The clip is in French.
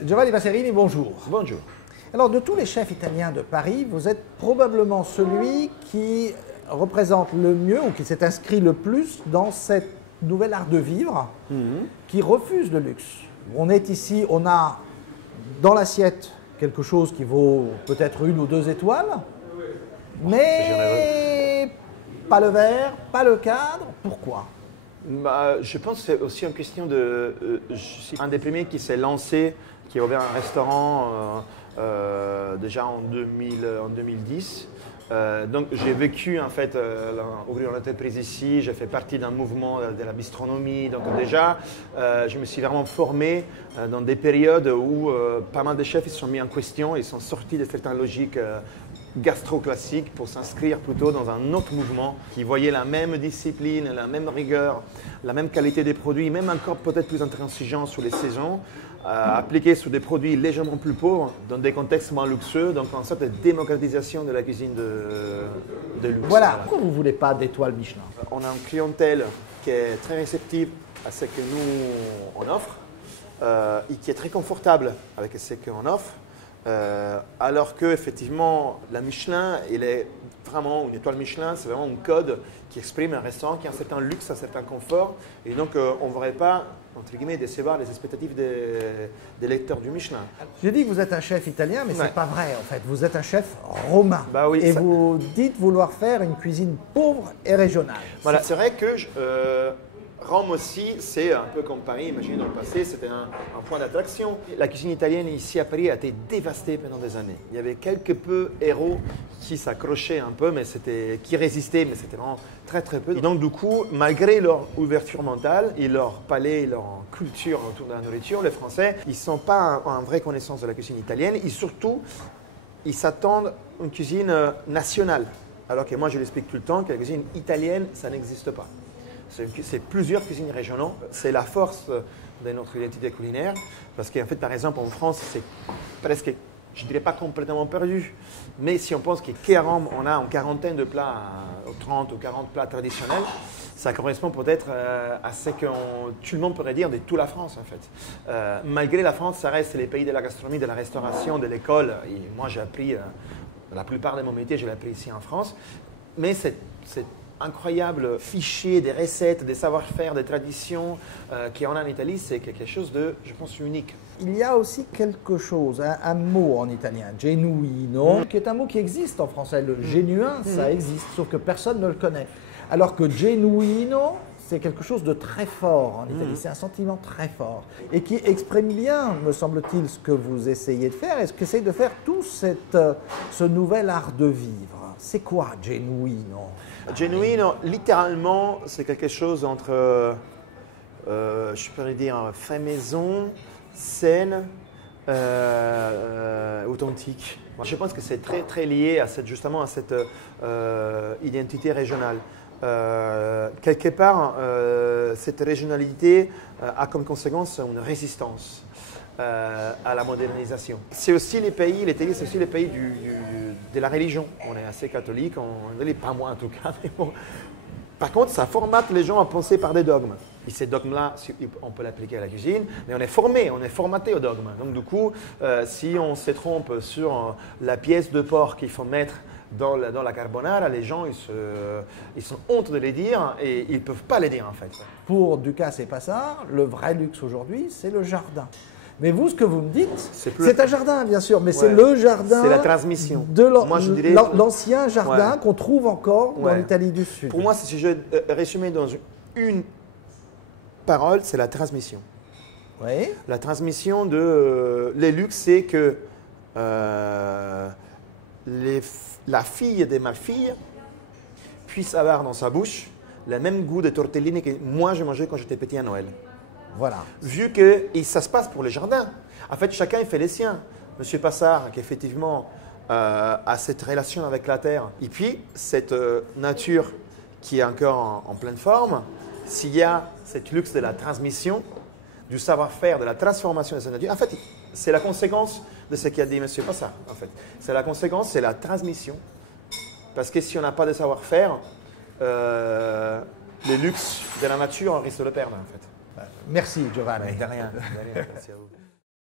Giovanni Vasserini, bonjour. Bonjour. Alors, de tous les chefs italiens de Paris, vous êtes probablement celui qui représente le mieux ou qui s'est inscrit le plus dans cette nouvelle art de vivre qui refuse le luxe. On est ici, on a dans l'assiette quelque chose qui vaut peut-être 1 ou 2 étoiles, mais pas le verre, pas le cadre. Pourquoi ? Je pense que c'est aussi une question de... je suis un des premiers qui s'est lancé, qui a ouvert un restaurant déjà en 2010. Donc j'ai vécu en fait ouvrir une entreprise ici, j'ai fait partie d'un mouvement de la bistronomie. Donc déjà, je me suis vraiment formé dans des périodes où pas mal de chefs ils se sont mis en question, ils sont sortis de certaines logiques gastro-classiques pour s'inscrire plutôt dans un autre mouvement qui voyait la même discipline, la même rigueur, la même qualité des produits, même encore peut-être plus intransigeant sur les saisons, appliqués sur des produits légèrement plus pauvres, dans des contextes moins luxueux, donc en sorte de démocratisation de la cuisine de luxe. Voilà. Pourquoi vous ne voulez pas d'étoiles Michelin ? On a une clientèle qui est très réceptive à ce que nous on offre et qui est très confortable avec ce qu'on offre. Alors que effectivement la Michelin, il est vraiment une étoile Michelin, c'est vraiment un code qui exprime un restaurant qui a un certain luxe, un certain confort, et donc on ne voudrait pas entre guillemets décevoir les expectatives des lecteurs du Michelin. J'ai dit que vous êtes un chef italien, mais ce n'est pas vrai en fait. Vous êtes un chef romain. Bah oui, et vous dites vouloir faire une cuisine pauvre et régionale. Voilà, c'est vrai que Rome aussi, c'est un peu comme Paris, imaginez dans le passé, c'était un point d'attraction. La cuisine italienne ici à Paris a été dévastée pendant des années. Il y avait quelques peu héros qui s'accrochaient un peu, mais qui résistaient, mais c'était vraiment très très peu. Et donc du coup, malgré leur ouverture mentale et leur palais, leur culture autour de la nourriture, les Français, ils ne sont pas en vraie connaissance de la cuisine italienne et surtout, ils s'attendent à une cuisine nationale. Alors que moi, je l'explique tout le temps que la cuisine italienne, ça n'existe pas. C'est plusieurs cuisines régionales. C'est la force de notre identité culinaire. Parce qu'en fait, par exemple, en France, c'est presque, je ne dirais pas complètement perdu. Mais si on pense qu'à Rome, on a une quarantaine de plats, 30 ou 40 plats traditionnels, ça correspond peut-être à ce que tout le monde pourrait dire de toute la France, en fait. Malgré la France, ça reste les pays de la gastronomie, de la restauration, de l'école. Et moi, j'ai appris, la plupart de mon métier, je l'ai appris ici en France. Mais c'est incroyable fichier des recettes, des savoir-faire, des traditions qu'il y en a en Italie, c'est quelque chose de, je pense, unique. Il y a aussi quelque chose, un mot en italien, genuino, qui est un mot qui existe en français. Le genuin, ça existe, sauf que personne ne le connaît. Alors que genuino, c'est quelque chose de très fort en Italie, c'est un sentiment très fort et qui exprime bien, me semble-t-il, ce que vous essayez de faire et ce qu'essaye de faire tout ce nouvel art de vivre. C'est quoi genuino ? Genuino, littéralement, c'est quelque chose entre, je pourrais dire, fait maison, saine, authentique. Je pense que c'est très très lié à justement à cette identité régionale. Quelque part, cette régionalité a comme conséquence une résistance à la modernisation. C'est aussi les pays, l'Italie, c'est aussi les pays de la religion. On est assez catholique, on n'est pas moi en tout cas. Mais bon. Par contre, ça formate les gens à penser par des dogmes. Et ces dogmes-là, on peut l'appliquer à la cuisine, mais on est formé, on est formaté aux dogmes. Donc du coup, si on se trompe sur la pièce de porc qu'il faut mettre dans la carbonara, les gens ils sont honte de les dire et ils ne peuvent pas les dire en fait. Pour Ducasse et Passard, le vrai luxe aujourd'hui, c'est le jardin. Mais vous, ce que vous me dites, c'est un jardin, bien sûr, mais c'est le jardin. C'est la transmission. De l'ancien jardin qu'on trouve encore dans l'Italie du Sud. Pour moi, si je résumais dans une parole, c'est la transmission. Oui. La transmission de les luxes, c'est que la fille de ma fille puisse avoir dans sa bouche le même goût de tortellini que moi je mangeais quand j'étais petit à Noël. Voilà. Vu que ça se passe pour les jardins. En fait, chacun il fait les siens. Monsieur Passard, qui effectivement a cette relation avec la terre, et puis cette nature qui est encore en pleine forme, s'il y a cette luxe de la transmission, du savoir-faire, de la transformation de cette nature, en fait, c'est la conséquence de ce qu'a dit Monsieur Passard. En fait. C'est la conséquence, c'est la transmission. Parce que si on n'a pas de savoir-faire, les luxes de la nature, on risque de le perdre en fait. Merci Giovanni. De rien, merci à vous.